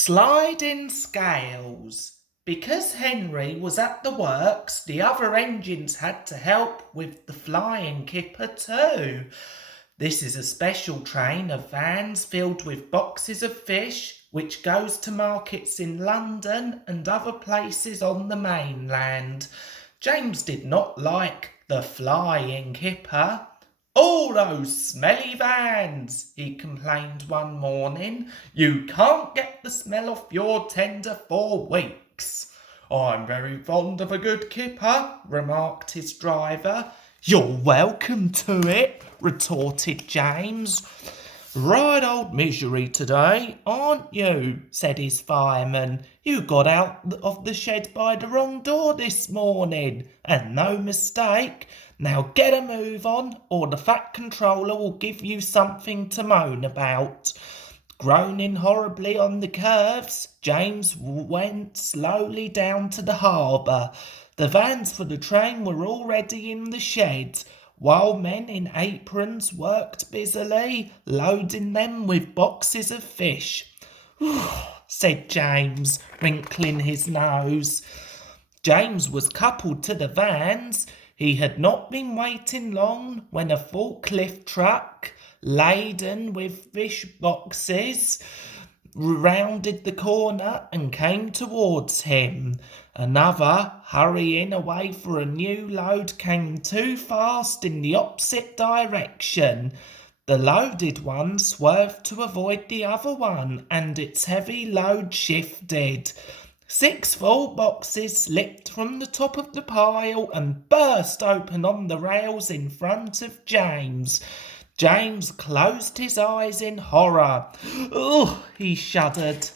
Sliding scales. Because Henry was at the works, the other engines had to help with the flying kipper too. This is a special train of vans filled with boxes of fish, which goes to markets in London and other places on the mainland. James did not like the flying kipper. "All those smelly vans," he complained one morning. "You can't get the smell off your tender for weeks." "I'm very fond of a good kipper," remarked his driver. "You're welcome to it," retorted James. "Right old misery today, aren't you?" said his fireman. "You got out of the shed by the wrong door this morning, and no mistake. Now get a move on, or the Fat Controller will give you something to moan about." Groaning horribly on the curves, James went slowly down to the harbour. The vans for the train were already in the shed, while men in aprons worked busily, loading them with boxes of fish. Said James, wrinkling his nose. James was coupled to the vans. He had not been waiting long when a forklift truck, laden with fish boxes, rounded the corner and came towards him. Another, hurrying away for a new load, came too fast in the opposite direction. The loaded one swerved to avoid the other one, and its heavy load shifted. 6 full boxes slipped from the top of the pile and burst open on the rails in front of James. James closed his eyes in horror. "Ugh," he shuddered.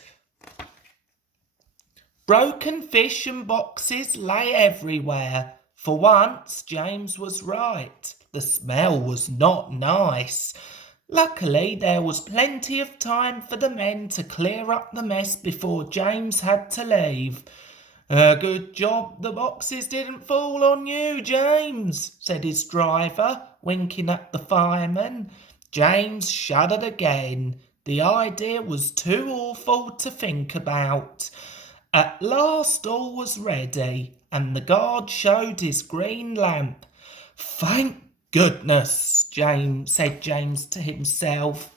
Broken fish and boxes lay everywhere. For once, James was right. The smell was not nice. Luckily, there was plenty of time for the men to clear up the mess before James had to leave. "Good job the boxes didn't fall on you, James," said his driver, winking at the fireman. James shuddered again. The idea was too awful to think about. At last all was ready, and the guard showed his green lamp. "Thank goodness," said James to himself.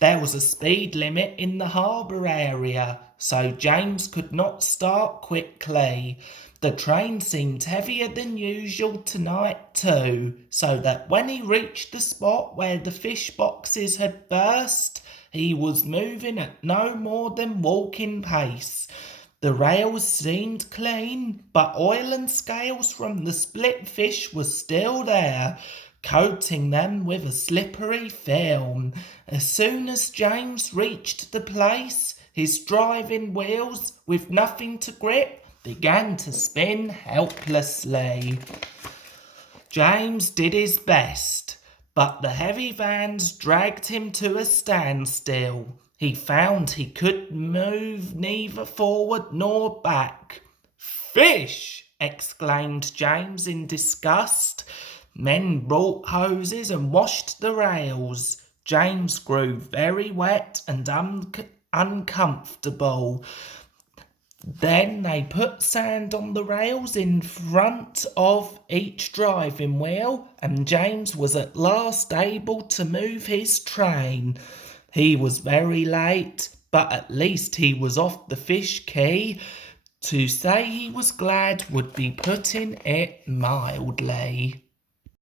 There was a speed limit in the harbour area, so James could not start quickly. The train seemed heavier than usual tonight too, so that when he reached the spot where the fish boxes had burst, he was moving at no more than walking pace. The rails seemed clean, but oil and scales from the split fish were still there, coating them with a slippery film. As soon as James reached the place, his driving wheels, with nothing to grip, began to spin helplessly. James did his best, but the heavy vans dragged him to a standstill. He found he could move neither forward nor back. "Fish!" exclaimed James in disgust. Men brought hoses and washed the rails. James grew very wet and uncomfortable. Then they put sand on the rails in front of each driving wheel, and James was at last able to move his train. He was very late, but at least he was off the fish quay. To say he was glad would be putting it mildly.